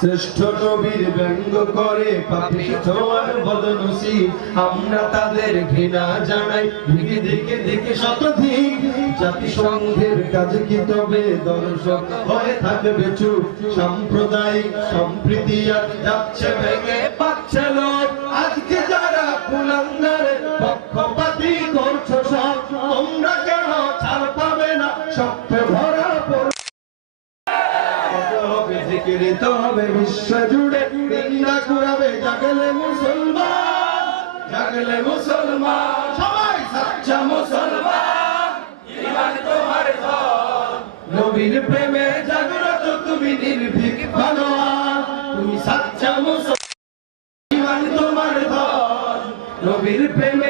শ্রেষ্ঠ নবীর ব্যঙ্গ করে পাপিষ্ঠ আর বদনসিব, আমরা তাদের ঘৃণা জানাই দিকে দিকে দিকে শতধিক। জাতিসংঘের কাজ কি তবে দর্শক হয়ে থাকবে চুপ? সাম্প্রদায়িক সম্প্রীতি আর যাচ্ছে ভেঙে পাচ্ছে লোক। আজকে যারা কুলাঙ্গারে পক্ষপাতী করছো সব, তোমরা কেন ছাড় পাবে না? স্বপ্নে ভরা জিকিরিত হবে বিশ্ব জুড়ে, দিনটা ঘুরাবে জাগলে মুসলমান, জাগলে মুসলমান, সবাই সাচ্চা মুসলমান। ঈমান তোমার ধন, নবীর প্রেমে জাগ্রত তুমি নির্ভীক ভালোয়ান, তুমি সাচ্চা মুসলমান। ঈমান তোমার ধন, নবীর প্রেমে